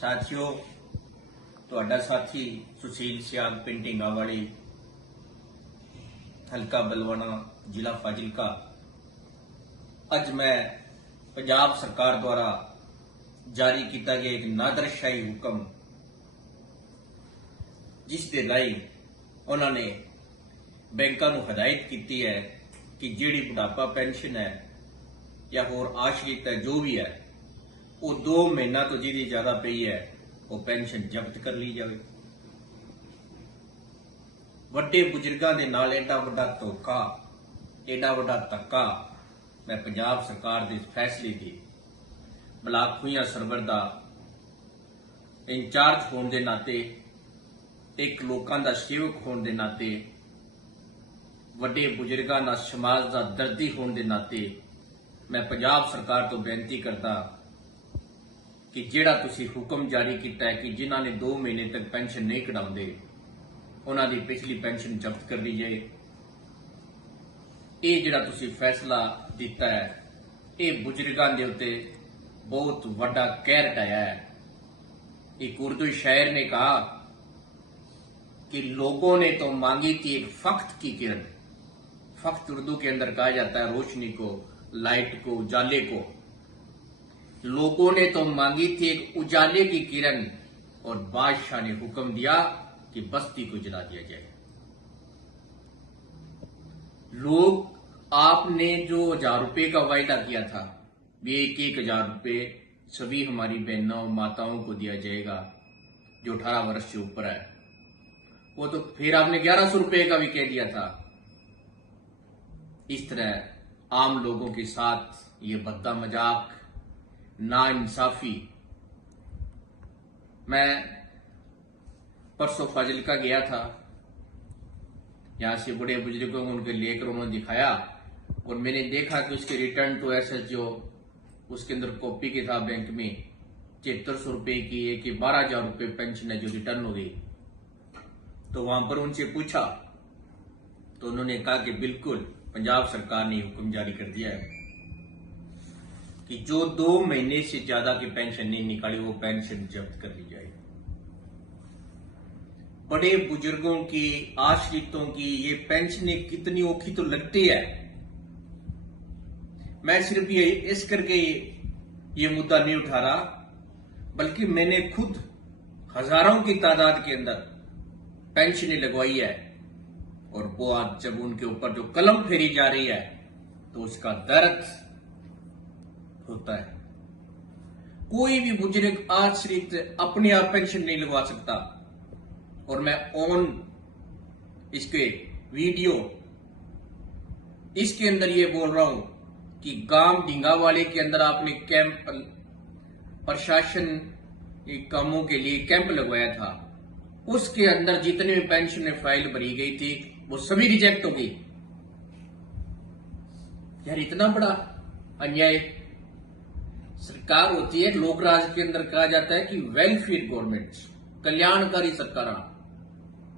ਸਾਥੀਓ, ਤੁਹਾਡਾ ਸਾਥੀ ਸੁਸ਼ੀਲ ਸਿਆਗ ਪਿੰਟਿੰਗਾ ਵਾਲੀ, ਹਲਕਾ ਬਲਵਾਣਾ, ਜ਼ਿਲ੍ਹਾ ਫਾਜ਼ਿਲਕਾ। ਅੱਜ ਮੈਂ ਪੰਜਾਬ ਸਰਕਾਰ ਦੁਆਰਾ ਜਾਰੀ ਕੀਤਾ ਗਿਆ ਇੱਕ ਨਾਦਰਸ਼ਾਹੀ ਹੁਕਮ, ਜਿਸ ਦੇ ਰਾਹੀਂ ਉਹਨਾਂ ਨੇ ਬੈਂਕਾਂ ਨੂੰ ਹਦਾਇਤ ਕੀਤੀ ਹੈ ਕਿ ਜਿਹੜੀ ਬੁਢਾਪਾ ਪੈਨਸ਼ਨ ਹੈ ਜਾਂ ਹੋਰ ਆਸ਼ਰਿਤ ਹੈ, ਜੋ ਵੀ ਹੈ ਉਹ 2 ਮਹੀਨਾ ਤੋਂ ਜਿਹਦੀ ਜ਼ਿਆਦਾ ਪਈ ਹੈ, ਉਹ ਪੈਨਸ਼ਨ ਜ਼ਬਤ ਕਰ ਲਈ ਜਾਵੇ। ਵੱਡੇ ਬਜ਼ੁਰਗਾਂ ਦੇ ਨਾਲ ਐਡਾ ਵੱਡਾ ਧੋਖਾ, ਐਡਾ ਵੱਡਾ ਧੱਕਾ ਮੈਂ ਪੰਜਾਬ ਸਰਕਾਰ ਦੇ ਫੈਸਲੇ ਦੀ ਬਲਾਕ ਖੂਹੀਆਂ ਸਰਵਰ ਦਾ ਇੰਚਾਰਜ ਹੋਣ ਦੇ ਨਾਤੇ, ਇੱਕ ਲੋਕਾਂ ਦਾ ਸੇਵਕ ਹੋਣ ਦੇ ਨਾਤੇ, ਵੱਡੇ ਬਜ਼ੁਰਗਾਂ ਦਾ ਸਮਾਜ ਦਾ ਦਰਦੀ ਹੋਣ ਦੇ ਨਾਤੇ ਮੈਂ ਪੰਜਾਬ ਸਰਕਾਰ ਤੋਂ ਬੇਨਤੀ ਕਰਦਾ ਕਿ ਜਿਹੜਾ ਤੁਸੀਂ ਹੁਕਮ ਜਾਰੀ ਕੀਤਾ ਹੈ ਕਿ ਜਿਨ੍ਹਾਂ ਨੇ 2 ਮਹੀਨੇ ਤੱਕ ਪੈਨਸ਼ਨ ਨਹੀਂ ਕਢਾਉਂਦੇ ਉਹਨਾਂ ਦੀ ਪਿਛਲੀ ਪੈਨਸ਼ਨ ਜ਼ਬਤ ਕਰ ਲਈ ਜਾਏ ਇਹ ਜਿਹੜਾ ਤੁਸੀਂ ਫੈਸਲਾ ਦਿੱਤਾ ਹੈ ਇਹ ਬਜ਼ੁਰਗਾਂ ਦੇ ਉੱਤੇ ਬਹੁਤ ਵੱਡਾ ਕਹਿਰ ਢਾਇਆ ਹੈ एक उर्दू शायर ने कहा कि लोगों ने तो मांगी थी एक फख्त की किरण फख्त उर्दू के अंदर कहा जाता है रोशनी को लाइट को उजाले को लोगों ने तो मांगी थी एक उजाले की किरण और बादशाह ने हुक्म दिया कि बस्ती को जला दिया जाए। लोग, आपने जो हज़ार रुपए का वायदा किया था एक एक हज़ार रुपये सभी हमारी बहनों, माताओं को दिया जाएगा, जो अठारह वर्ष से ऊपर है। वो तो फिर आपने ग्यारह सौ रुपये का भी कह दिया था। इस तरह आम लोगों के साथ ये भद्दा मज़ाक ना इंसाफी मैं परसों फाजिलका गया था। यहाँ से बड़े बुज़ुर्गों को उनके लेकर उन्होंने दिखाया और मैंने देखा कि उसके रिटर्न टू एसेट जो उसके अंदर कॉपी के था बैंक में छिहत्तर सौ रुपए की एक बारह हज़ार रुपए पेंशन है जो रिटर्न हो गई। तो वहाँ पर उनसे पूछा तो उन्होंने कहा कि बिल्कुल, पंजाब सरकार ने हुक्म जारी कर दिया है। कि जो दो महीने से ज़्यादा की पेंशन नहीं निकाली, वो पेंशन जब्त कर ली जाए बड़े बुज़ुर्गों की, आश्रितों की ये पेंशनें कितनी औखी तो लगती है। मैं सिर्फ़ ये, इस करके ये मुद्दा नहीं उठा रहा, बल्कि मैंने खुद हज़ारों की तादाद के अंदर पेंशनें लगवाई है, और वो आज जब उनके ऊपर जो कलम फेरी जा रही है तो उसका दर्द होता है। कोई भी बुज़ुर्ग आश्रित अपने आप पेंशन नहीं लगवा सकता। और मैं ऑन इसके वीडियो इसके अंदर ये बोल रहा हूँ कि गाँव ढींगा वाले के अंदर आपने कैंप प्रशासन कामों के लिए कैंप लगवाया था। उसके अंदर जितने भी पेंशन में फ़ाइल भरी गई थी, वो सभी रिजेक्ट हो गई। यार, इतना बड़ा अन्याय सरकार होती है लोकराज के अंदर कहा जाता है कि वेलफेयर गवर्नमेंट कल्याणकारी सरकार।